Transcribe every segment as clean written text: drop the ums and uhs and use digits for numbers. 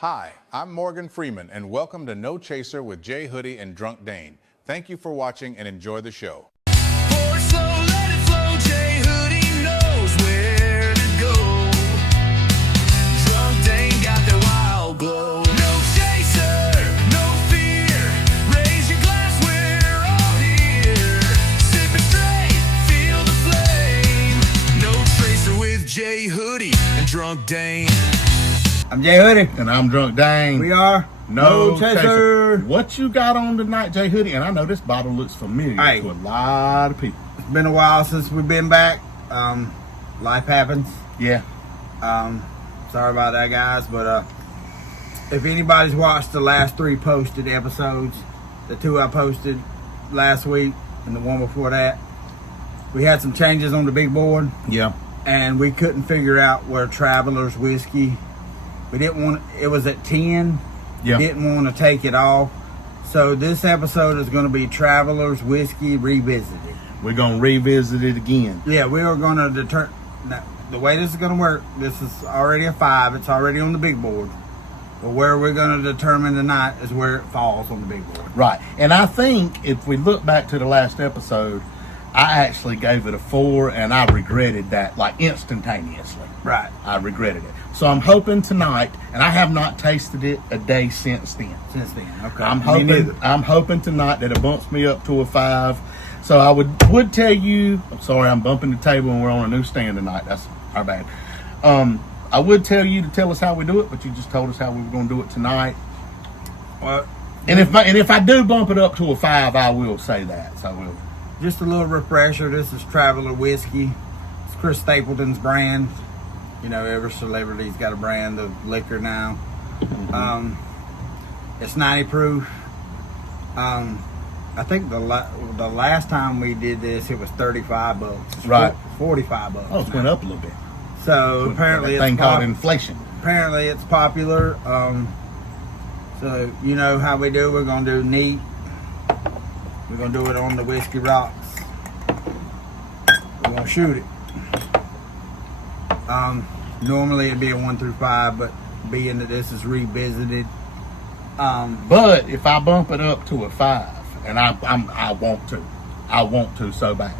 Hi, I'm Morgan Freeman, and welcome to No Chaser with Jay Hoodie and Drunk Dane. Thank you for watching and enjoy the show. Pour it slow, let it flow. Jay Hoodie knows where to go. Drunk Dane got that wild glow. No chaser, no fear. Raise your glass, we're all here. Sip it straight, feel the flame. No chaser with Jay Hoodie and Drunk Dane. I'm Jay Hoodie. And I'm Drunk Dane. We are No Chaser. What you got on tonight, Jay Hoodie? And I know this bottle looks familiar to a lot of people. It's been a while since we've been back. Life happens. Yeah. Sorry about that, guys. But if anybody's watched the last 3 posted episodes, the 2 I posted last week and the one before that, we had some changes on the big board. Yeah. And we couldn't figure out where Traveler's Whiskey. We didn't want it was at 10. Yeah. We didn't want to take it off. So this episode is going to be Traveler's Whiskey Revisited. We're going to revisit it again. Yeah, we are going to determine the way this is going to work. This is already a 5. It's already on the big board. But where we're going to determine tonight is where it falls on the big board. Right. And I think if we look back to the last episode, I actually gave it a 4 and I regretted that like instantaneously. Right. I regretted it. So I'm hoping tonight, and I have not tasted it a day since then. Okay. I'm hoping tonight that it bumps me up to a 5. So I would tell you, I'm sorry, I'm bumping the table and we're on a new stand tonight. That's our bad. I would tell you to tell us how we do it, but you just told us how we were going to do it tonight. Well, and if I do bump it up to a 5, I will say that. So I will. Just a little refresher. This is Traveler Whiskey. It's Chris Stapleton's brand. You know, every celebrity's got a brand of liquor now. It's 90 proof. I think the last time we did this, it was $35. It's right. $45. Oh, it's went up a little bit. So apparently it's called inflation. Apparently it's popular. So you know how we do. We're gonna do neat. We're gonna do it on the whiskey rocks. We're gonna shoot it. Normally it'd be a 1 through 5, but being that this is revisited. But if I bump it up to a 5, and I want to so bad,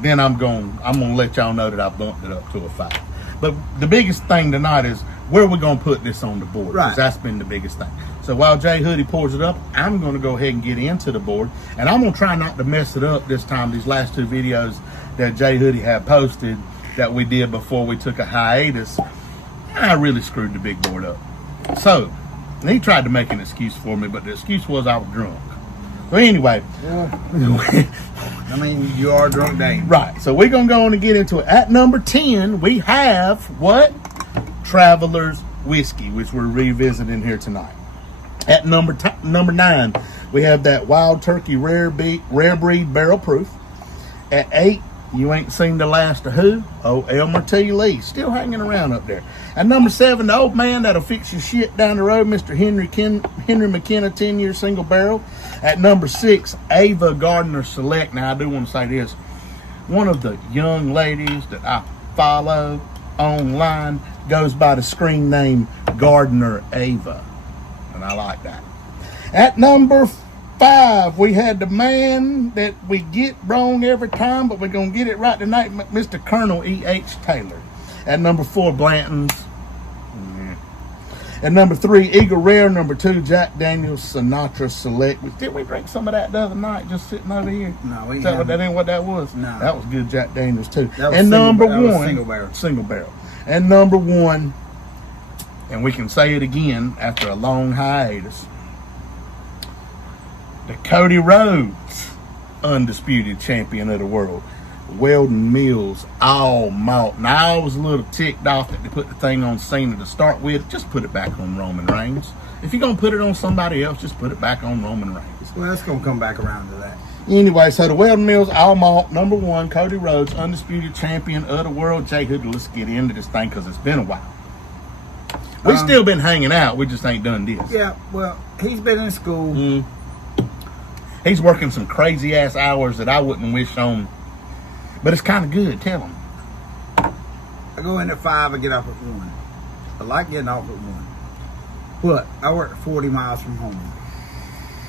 then I'm gonna let y'all know that I bumped it up to a 5. But the biggest thing tonight is where we're gonna put this on the board. Right. Because that's been the biggest thing. So while Jay Hoodie pours it up, I'm gonna go ahead and get into the board, and I'm gonna try not to mess it up this time. These last 2 videos that Jay Hoodie had posted that we did before we took a hiatus, I really screwed the big board up. So he tried to make an excuse for me, but the excuse was I was drunk. But anyway, I mean, you are Drunk Dane. Right. So we're gonna go on and get into it. At number 10, we have what? Traveler's Whiskey, which we're revisiting here tonight. At number 9, we have that Wild Turkey Rare Breed Barrel Proof. At 8, you ain't seen the last of who? Oh, Elmer T. Lee, still hanging around up there. At number 7, the old man that'll fix your shit down the road, Mr. Henry McKenna 10-year single barrel. At number 6, Ava Gardner Select. Now I do want to say this: one of the young ladies that I follow online goes by the screen name Gardner Ava, and I like that. At number 5, we had the man that we get wrong every time, but we're going to get it right tonight, Mr. Colonel E.H. Taylor. At number 4, Blanton's. At number 3, Eagle Rare. Number 2, Jack Daniel's Sinatra Select. Did we drink some of that the other night just sitting over here? No, we haven't. That ain't what that was? No. That was good Jack Daniel's too. And number 1, single barrel. And number 1, and we can say it again after a long hiatus, the Cody Rhodes undisputed champion of the world, Weldon Mills All Malt. Now I was a little ticked off that they put the thing on Cena to start with. Just put it back on Roman Reigns. If you're going to put it on somebody else, just put it back on Roman Reigns. Well, it's going to come back around to that. Anyway, so the Weldon Mills All Malt, number 1, Cody Rhodes, undisputed champion of the world. Jay Hoodie, let's get into this thing because it's been a while. We've still been hanging out. We just ain't done this. Yeah, well, he's been in school. He's working some crazy ass hours that I wouldn't wish on. But it's kind of good. Tell him. I go in at 5, I get off at 1. I like getting off at 1. But I work 40 miles from home.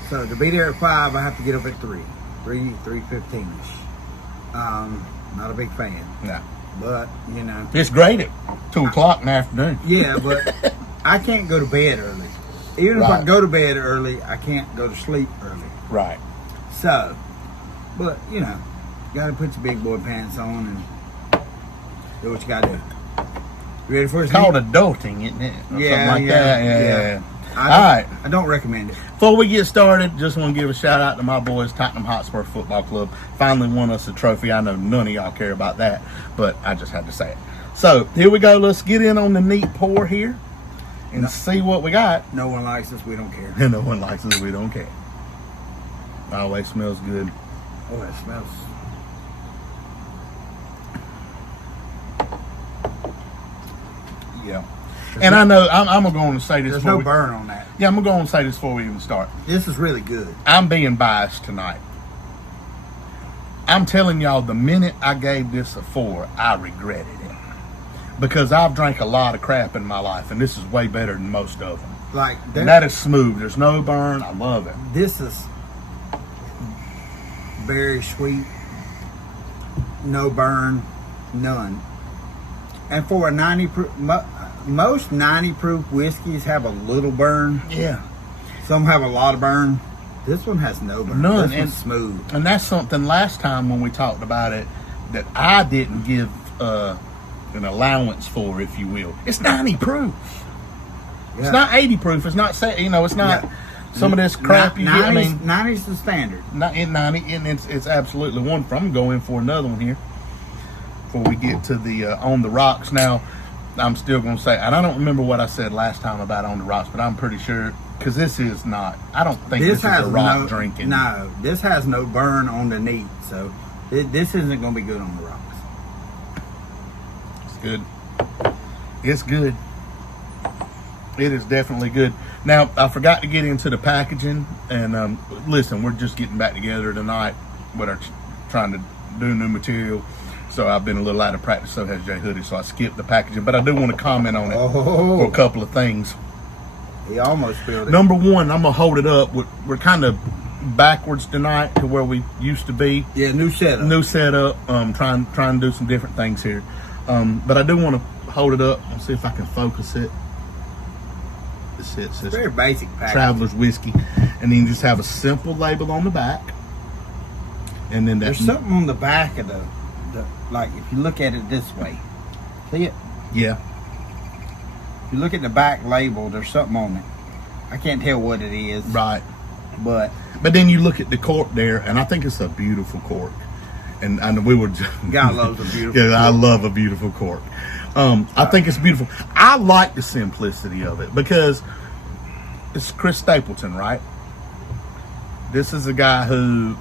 So to be there at 5, I have to get up at 3:15ish. Not a big fan. No. But, you know. It's great at 2 o'clock in the afternoon. Yeah, but I can't go to bed early. Even if I Right. go to bed early, I can't go to sleep early. Right. So, but, you know, you got to put your big boy pants on and do what you got to do. You ready for this? It's called adulting, isn't it? Or Yeah, something like that. Yeah. All right. I don't recommend it. Before we get started, just want to give a shout out to my boys, Tottenham Hotspur Football Club. Finally won us a trophy. I know none of y'all care about that, but I just had to say it. So here we go. Let's get in on the neat pour here and see what we got. No one likes us. We don't care. And no one likes us. We don't care. Always smells good. Oh, it smells. Yeah. And I know I'm going to say this. There's before no we- burn on that. Yeah, I'm going to say this before we even start. This is really good. I'm being biased tonight. I'm telling y'all, the minute I gave this a 4, I regretted it. Because I've drank a lot of crap in my life, and this is way better than most of them. Like, And that is smooth. There's no burn. I love it. this is very sweet. No burn. None. And for a 90 proof, most 90 proof whiskeys have a little burn. Yeah. Some have a lot of burn. This one has no burn. None. This one's smooth. And that's something last time when we talked about it that I didn't give an allowance for, if you will. It's 90 proof. Yeah. It's not 80 proof. It's not, it's not Yeah. some of this crap you get. I mean, 90's the standard. not in 90, and it's absolutely wonderful. I'm going for another one here before we get to the On the Rocks. Now, I'm still going to say, and I don't remember what I said last time about On the Rocks, but I'm pretty sure, because this is not, I don't think this is a rock drinking. No, this has no burn on the neat, so this isn't going to be good on the rocks. It's good. It's good. It is definitely good. Now, I forgot to get into the packaging, and listen, we're just getting back together tonight with our trying to do new material. So I've been a little out of practice, so has Jay Hoodie, so I skipped the packaging. But I do want to comment on it for a couple of things. He almost spilled it. Number one, I'm going to hold it up. We're kind of backwards tonight to where we used to be. Yeah, new setup. New setup, trying to do some different things here. But I do want to hold it up and see if I can focus it. It says Very basic package. Traveler's Whiskey, and then just have a simple label on the back, and then There's something on the back of the like if you look at it this way, see it? yeah, If you look at the back label, there's something on it. I can't tell what it is, right. but But then you look at the cork there, and I think it's a beautiful cork, and we were just, God loves a beautiful yeah, I cork. love a beautiful cork. I think it's beautiful. I like the simplicity of it because it's Chris Stapleton, right? This is a guy who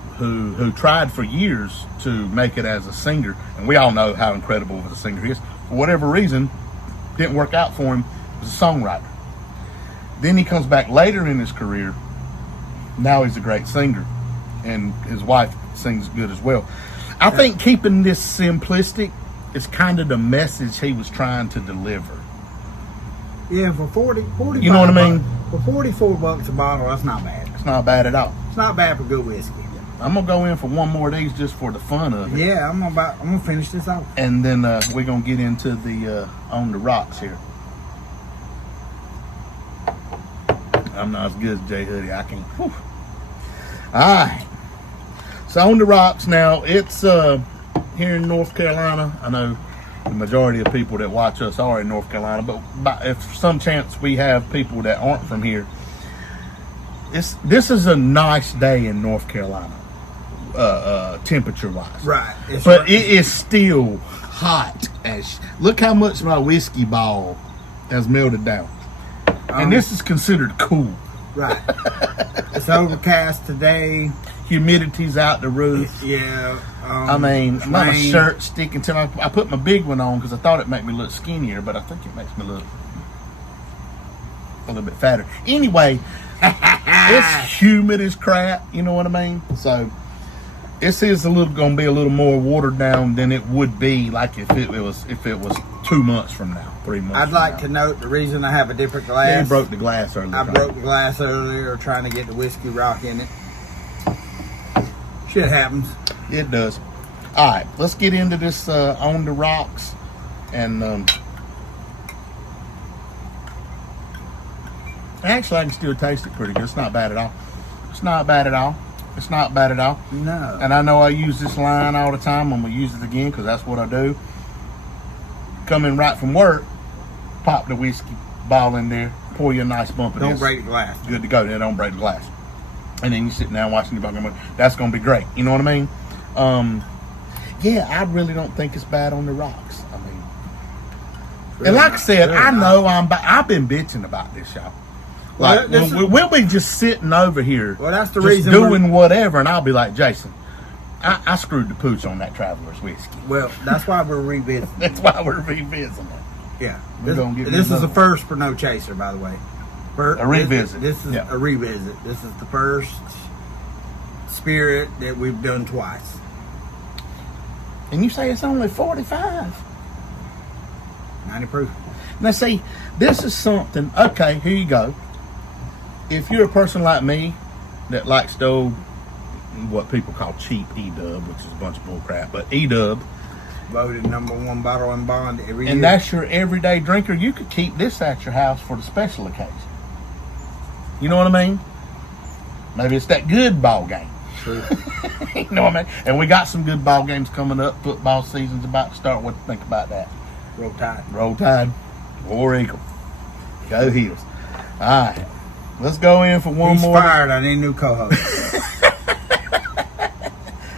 tried for years to make it as a singer, and we all know how incredible of a singer he is. For whatever reason, didn't work out for him as a songwriter. Then he comes back later in his career. Now he's a great singer, and his wife sings good as well. I think keeping this simplistic is kind of the message he was trying to deliver. yeah, for 40, You know what I mean? For $44 a bottle, that's not bad. It's not bad at all. It's not bad for good whiskey. I'm gonna go in for one more of these just for the fun of it, Yeah, I'm gonna finish this off. and then we're gonna get into the On the Rocks here. I'm not as good as Jay Hoodie. I can't. Whew. All right. So On the Rocks now. It's here in North Carolina. I know the majority of people that watch us are in North Carolina, but if for some chance we have people that aren't from here, this is a nice day in North Carolina, temperature wise. Right. But it is still hot as. Look how much my whiskey ball has melted down. And this is considered cool. right. It's overcast today. Humidity's out the roof. Yeah. I mean, my rain. shirt sticking to I put my big one on because I thought it made me look skinnier, but I think it makes me look a little bit fatter. Anyway, it's humid as crap. You know what I mean? So This is gonna be a little more watered down than it would be like if it was 2 months from now, 3 months. I'd like to now. note the reason I have a different glass. Yeah, you broke the glass earlier. I broke the glass earlier trying to get the whiskey rock in it. Shit happens. It does. All right, let's get into this on the rocks, and actually I can still taste it pretty good. It's not bad at all. It's not bad at all. It's not bad at all. No. And I know I use this line all the time. I'm gonna use it again because that's what I do. Coming right from work, pop the whiskey ball in there, pour you a nice bump of Don't this. break the glass. Good to go. Then don't break the glass. And then you sitting down watching the ball. That's gonna be great. You know what I mean? Yeah, I really don't think it's bad on the rocks. I mean, and like I said, I know I've been bitching about this, y'all. Like we'll be just sitting over here, Well, that's the just reason doing whatever, and I'll be like, Jason, I screwed the pooch on that Traveler's whiskey. Well, that's why we're revisiting. That's why we're revisiting it. Yeah. We're gonna get This is another a first for No Chaser, by the way. A revisit. This is Yeah. a revisit. This is the first spirit that we've done twice. And you say it's only 45. 90 proof. Now see, this is something. Okay, here you go. If you're a person like me that likes to old, what people call cheap E-dub, which is a bunch of bull crap, but E-dub, Voted #1 bottle in bond every year. and that's your everyday drinker, you could keep this at your house for the special occasion. You know what I mean? Maybe it's that good ball game. True. You know what I mean? And we got some good ball games coming up. Football season's about to start. What do you think about that? Roll Tide. Roll Tide, War Eagle, go Heels. All right, let's go in for one He's more. fired. I need a new co-host.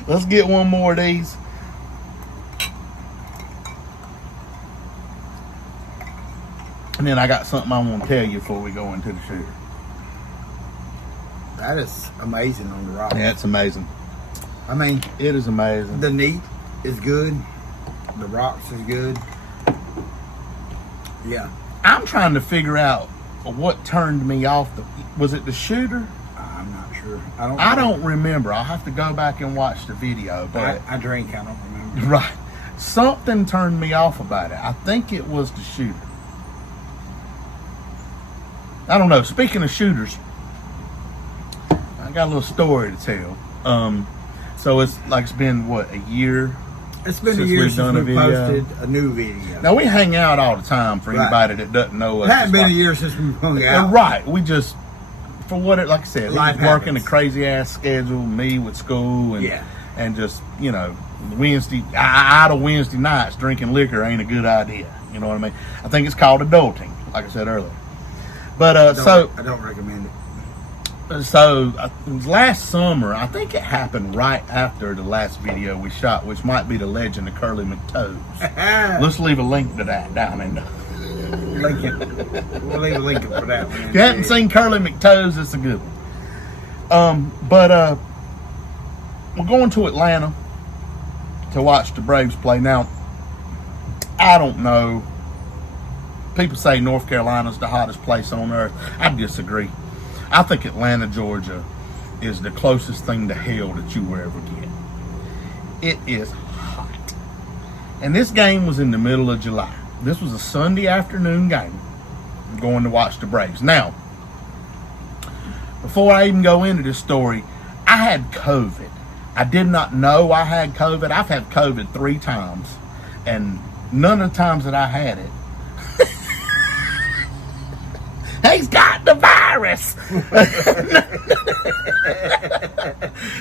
Let's get one more of these. And then I got something I want to tell you before we go into the shooter. That is amazing on the rock. Yeah, it's amazing. I mean, It is amazing. the neat is good. The rocks is good. Yeah. I'm trying to figure out what turned me off. Was it the shooter? I'm not sure. I don't remember. I'll have to go back and watch the video. But I drink. I don't remember. right, something turned me off about it. I think it was the shooter. I don't know. Speaking of shooters, I got a little story to tell. So it's been what, a year? It's been a Since year we've done a since we video. posted a new video. Now we hang out all the time. For Right. anybody that doesn't know us, It hasn't it's been like- a year since we hung out. Right. We just, for what it, like I said, we Life was working a happens. crazy ass schedule, me with school, and Yeah. and just, idle Wednesday nights drinking liquor ain't a good idea. You know what I mean? I think it's called adulting, like I said earlier. But I don't recommend it. Last summer, I think it happened right after the last video we shot, which might be the legend of Curly McToes. Let's leave a link to that down in there. Lincoln. We'll leave a link for that one. If you haven't seen Curly McToes, it's a good one. We're going to Atlanta to watch the Braves play. Now, I don't know. People say North Carolina's the hottest place on earth. I disagree. I think Atlanta, Georgia is the closest thing to hell that you will ever get. It is hot. And this game was in the middle of July. This was a Sunday afternoon game. I'm going to watch the Braves. Now, before I even go into this story, I had COVID. I did not know I had COVID. I've had COVID 3 times. And none of the times that I had it, he's got the virus.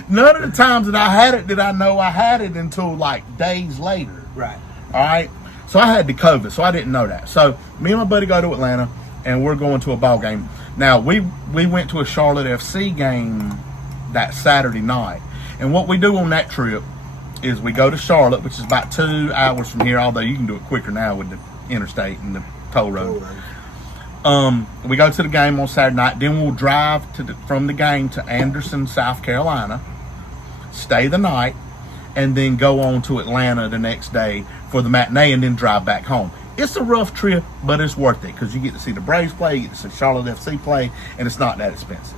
None of the times that I had it did I know I had it until like days later. Right. All right. So I had the COVID, so I didn't know that. So me and my buddy go to Atlanta, and we're going to a ball game. Now we went to a Charlotte FC game that Saturday night, and what we do on that trip is we go to Charlotte, which is about 2 hours from here. Although you can do it quicker now with the interstate and the toll road. We go to the game on Saturday night. Then we'll drive from the game to Anderson, South Carolina, stay the night, and then go on to Atlanta the next day for the matinee, and then drive back home. It's a rough trip, but it's worth it because you get to see the Braves play, you get to see Charlotte FC play, and it's not that expensive.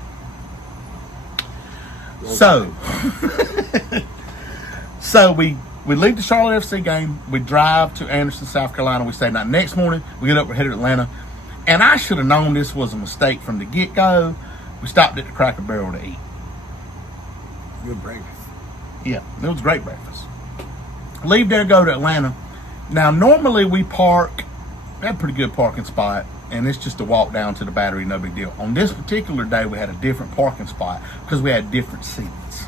So, So we leave the Charlotte FC game. We drive to Anderson, South Carolina. We stay night. Next morning, we get up. We're headed to Atlanta. And I should have known this was a mistake from the get-go. We stopped at the Cracker Barrel to eat. Good breakfast. Yeah, it was a great breakfast. Leave there, go to Atlanta. Now, normally we park. We had a pretty good parking spot. And it's just a walk down to the Battery, no big deal. On this particular day, we had a different parking spot because we had different seats.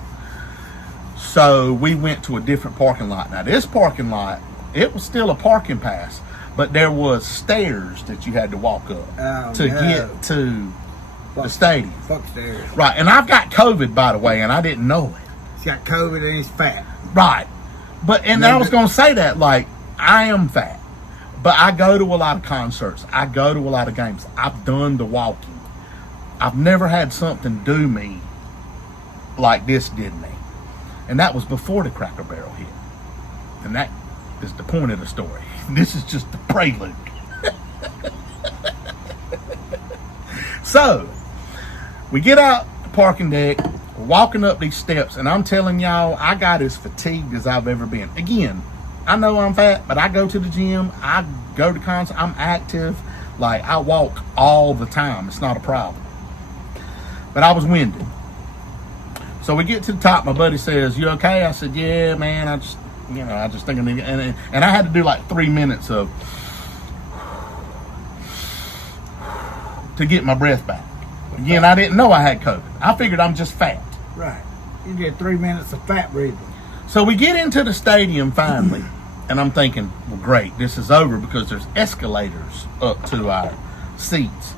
So we went to a different parking lot. Now this parking lot, it was still a parking pass, but there was stairs that you had to walk up to get to the stadium. Fuck stairs. Right, and I've got COVID, by the way, and I didn't know it. He's got COVID and he's fat. Right, but and I was going to say that, like, I am fat, but I go to a lot of concerts. I go to a lot of games. I've done the walking. I've never had something do me like this did me. And that was before the Cracker Barrel hit. And that is the point of the story. This is just the prelude. So, we get out the parking deck, we're walking up these steps, and I'm telling y'all, I got as fatigued as I've ever been. Again, I know I'm fat, but I go to the gym, I go to concerts, I'm active. Like, I walk all the time. It's not a problem. But I was winded. So we get to the top. My buddy says, "You okay?" I said, "Yeah, man. I just think I need." And I had to do like 3 minutes of to get my breath back. Again, I didn't know I had COVID. I figured I'm just fat. Right. You did 3 minutes of fat breathing. So we get into the stadium finally, and I'm thinking, well, great, this is over because there's escalators up to our seats.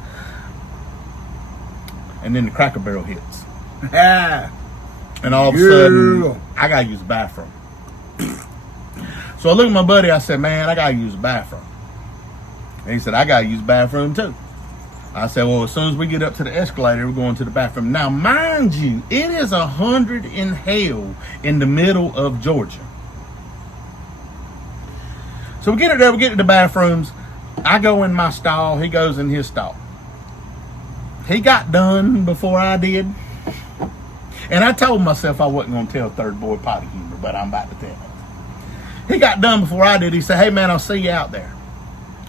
And then the Cracker Barrel hits. Yeah. And all of a sudden, I got to use the bathroom. So I looked at my buddy. I said, "Man, I got to use the bathroom." And he said, "I got to use the bathroom too." I said, "Well, as soon as we get up to the escalator, we're going to the bathroom." Now, mind you, it is 100 in hell in the middle of Georgia. So we get it there. We get to the bathrooms. I go in my stall. He goes in his stall. He got done before I did. And I told myself I wasn't going to tell third boy potty humor, but I'm about to tell him. He got done before I did. He said, "Hey, man, I'll see you out there."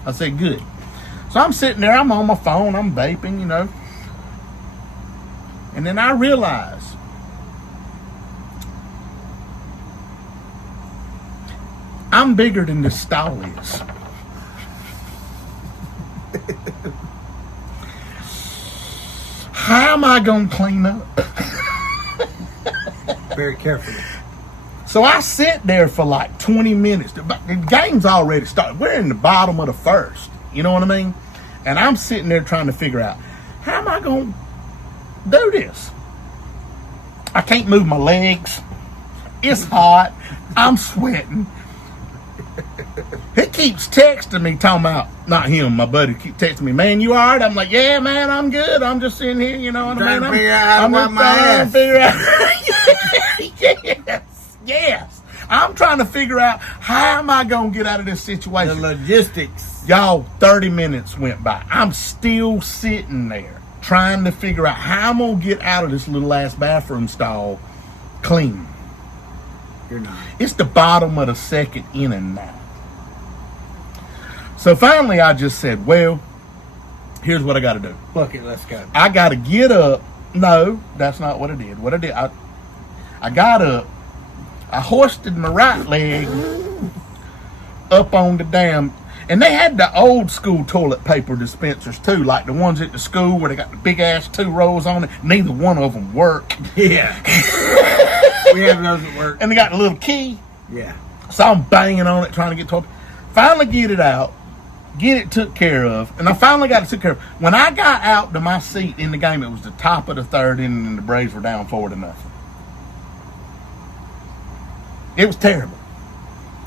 I said, "Good." So I'm sitting there. I'm on my phone. I'm vaping, you know. And then I realize I'm bigger than this stall is. How am I going to clean up? Very carefully. So I sit there for like 20 minutes. The game's already started. We're in the bottom of the first. You know what I mean? And I'm sitting there trying to figure out, how am I going to do this? I can't move my legs. It's hot. I'm sweating. He keeps texting me, talking about, not him, my buddy, keep texting me, "Man, you all right?" I'm like, "Yeah, man, I'm good. I'm just sitting here, you know what I mean? Trying to figure out how to wipe my ass." Yes. I'm trying to figure out, how am I going to get out of this The situation? logistics. Y'all, 30 minutes went by. I'm still sitting there trying to figure out how I'm going to get out of this little ass bathroom stall clean. You're not. It's the bottom of the second inning now. So finally I just said, well, here's what I got to do. Fuck it, let's go. I got to get up. No, that's not what I did. What I did, I got up. I hoisted my right leg up on the damn, and they had the old school toilet paper dispensers too, like the ones at the school where they got the big ass 2 rows on it. Neither one of them work. Yeah. We have those at work. And they got the little key. Yeah. So I'm banging on it, trying to get toilet. Finally get it out, get it took care of, and I finally got it took care of. When I got out to my seat in the game, it was the top of the third inning, and the Braves were down 4-0. It was terrible.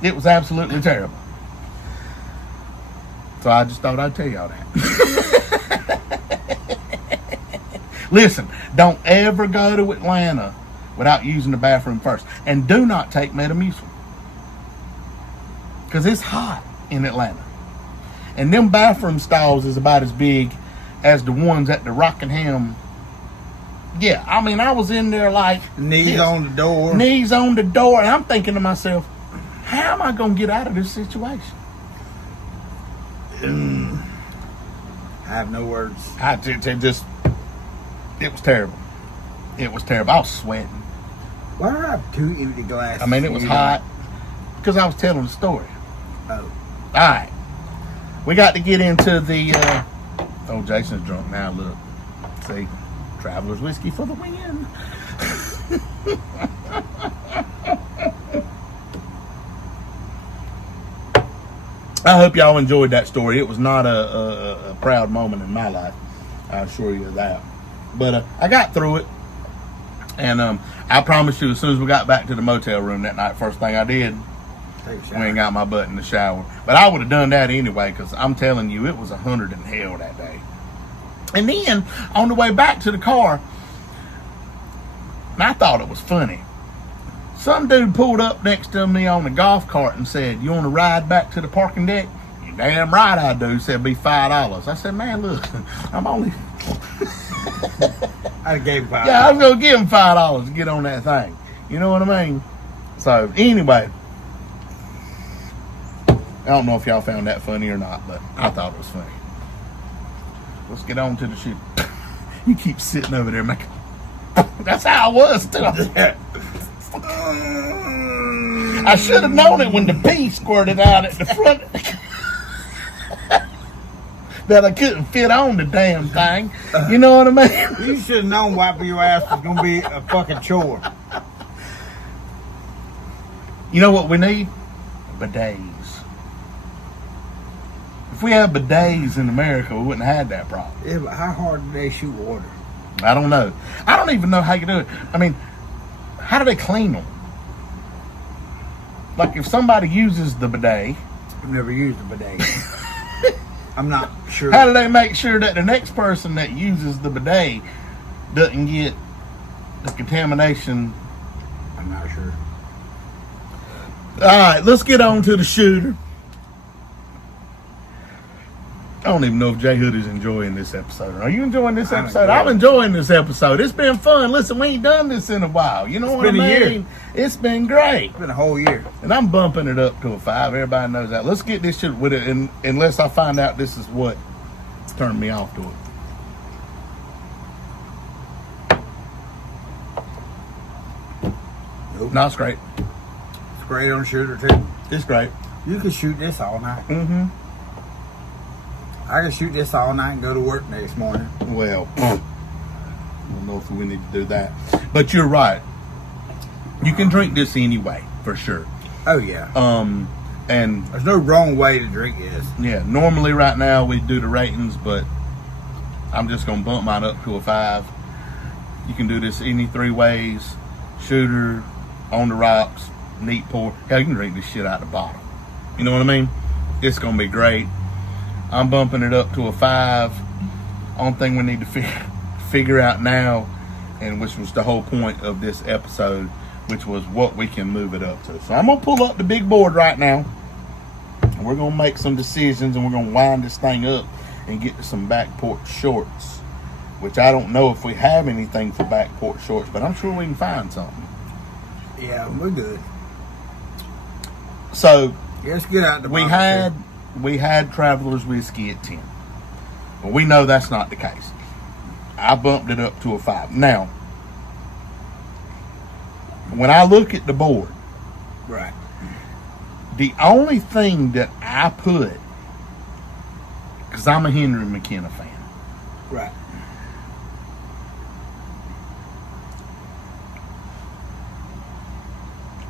It was absolutely terrible. So I just thought I'd tell y'all that. Listen, don't ever go to Atlanta without using the bathroom first. And do not take Metamucil. Because it's hot in Atlanta. And them bathroom stalls is about as big as the ones at the Rockingham Yeah, I mean, I was in there like Knees this. on the door. Knees on the door, and I'm thinking to myself, how am I going to get out of this situation? I have no words. It was terrible. It was terrible. I was sweating. Why do I have 2 empty glasses? I mean, it was hot because I was telling the story. Oh. All right. We got to get into the... oh, Jason's drunk now, look. See? Traveler's Whiskey for the win. I hope y'all enjoyed that story. It was not a proud moment in my life. I assure you of that. But I got through it. And I promise you, as soon as we got back to the motel room that night, first thing I did, Take a shower. went and got my butt in the shower. But I would have done that anyway, because I'm telling you, it was 100 in hell that day. And then, on the way back to the car, and I thought it was funny. Some dude pulled up next to me on the golf cart and said, "You want to ride back to the parking deck?" "You damn right I do." Said, "Be $5. I said, "Man, look, I'm only..." I gave him $5. Yeah, I was going to give him $5 to get on that thing. You know what I mean? So, anyway. I don't know if y'all found that funny or not, but I thought it was funny. Let's get on to the shoot. You keep sitting over there making... That's how I was, too. I should have known it when the pee squirted out at the front. That I couldn't fit on the damn thing. You know what I mean? You should have known wiping your ass was going to be a fucking chore. You know what we need? Bidets. If we had bidets in America, we wouldn't have had that problem. Yeah, but how hard do they shoot water? I don't know. I don't even know how you do it. I mean, how do they clean them? Like, if somebody uses the bidet, I've never used a bidet. I'm not sure. how do they make sure that the next person that uses the bidet doesn't get the contamination? I'm not sure. All right, let's get on to the shooter. I don't even know if Jay Hood is enjoying this episode. Are you enjoying this I'm episode? enjoying I'm enjoying this episode. It's been fun. Listen, we ain't done this in a while. You know It's what I been mean? a year. It's been great. It's been a whole year. And I'm bumping it up to a 5. Everybody knows that. Let's get this shit with it, and unless I find out this is what turned me off to it. Nope. No, it's great. It's great on shooter, too. It's great. You can shoot this all night. Mm-hmm. I can shoot this all night and go to work next morning. Well, I don't know if we need to do that. But you're right. You can drink this anyway, for sure. Oh, yeah. And There's no wrong way to drink this. yeah, normally right now we do the ratings, but I'm just gonna bump mine up to a 5. You can do this any 3 ways: shooter, on the rocks, neat pour. Hell, you can drink this shit out the bottle. You know what I mean? It's gonna be great. I'm bumping it up to a 5. Only thing we need to figure out now, and which was the whole point of this episode, which was what we can move it up to. So I'm gonna pull up the big board right now, and we're gonna make some decisions, and we're gonna wind this thing up and get to some back porch shorts, which I don't know if we have anything for back porch shorts, but I'm sure we can find something. Yeah, we're good. So Yeah, let's get out the we bottle, had Traveler's Whiskey at 10. Well, we know that's not the case. I bumped it up to a 5. Now, when I look at the board, too. Right. the only thing that I put, because I'm a Henry McKenna fan, Right.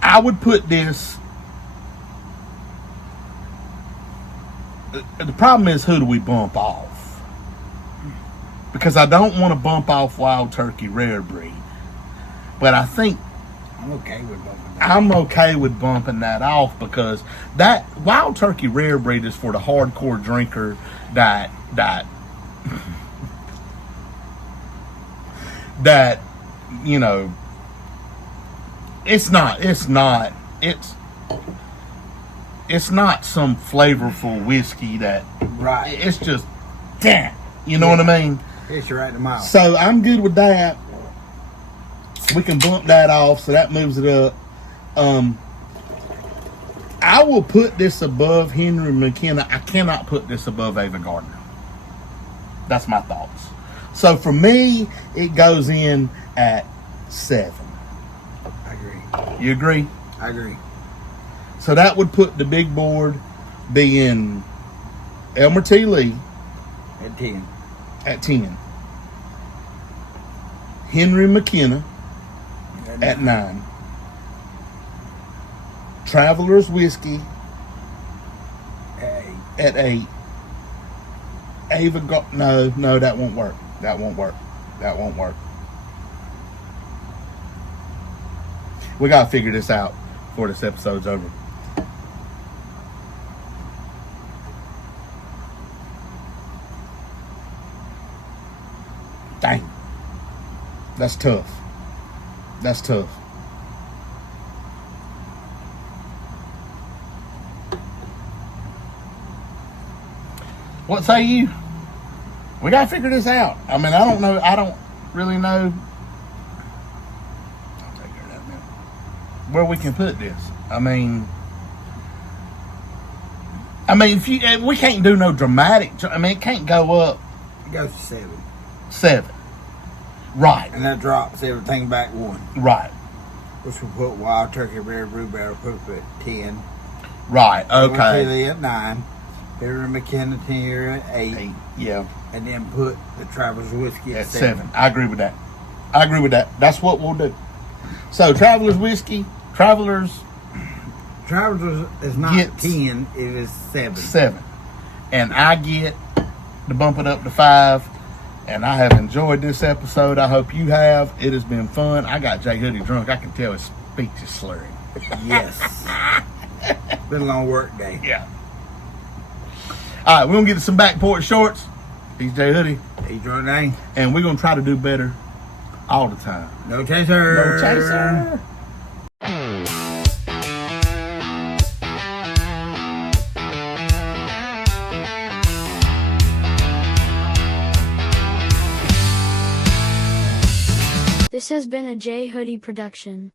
I would put this. The problem is, who do we bump off? Because I don't want to bump off Wild Turkey Rare Breed, but I think I'm okay with bumping that. I'm okay with bumping that off, because that Wild Turkey Rare Breed is for the hardcore drinker that you know, it's not some flavorful whiskey that Right. it's just damn, you know what I mean? Hits you right in the mouth. So I'm good with that. We can bump that off, so that moves it up. I will put this above Henry McKenna. I cannot put this above Ava Gardner. That's my thoughts. So for me, it goes in at 7. I agree. You agree? I agree. So that would put the big board being Elmer T. Lee At 10. at 10. Henry McKenna at 9. Traveler's Whiskey At 8. at 8. No, that won't work. That won't work. That won't work. We gotta figure this out before this episode's over. Dang. That's tough. That's tough. What say you? We gotta figure this out. I mean, I don't know. I don't really know. I'll take care of that in a minute. Where we can put this. I mean, if you, we can't do no dramatic. I mean, it can't go up It goes to 7. 7. Right. And that drops everything back 1. Right. Which will put Wild Turkey Red Rhubarb put up at 10. Right. Elmer T. Okay. Lee at 9. Henry McKenna here at 8. 8. Yeah. And then put the Traveler's Whiskey At 7. I agree with that. I agree with that. That's what we'll do. So, Traveler's Whiskey, Traveler's Traveler's is not Gets 10, it is 7. 7. And I get to bump it up to 5. And I have enjoyed this episode. I hope you have. It has been fun. I got Jay Hoodie drunk. I can tell his speech is slurring. Yes. Been a long work day. Yeah. All right, we're going to get to some back porch shorts. He's Jay Hoodie. He's Jordan. And we're going to try to do better all the time. No chaser. No chaser. This has been a J Hoodie production.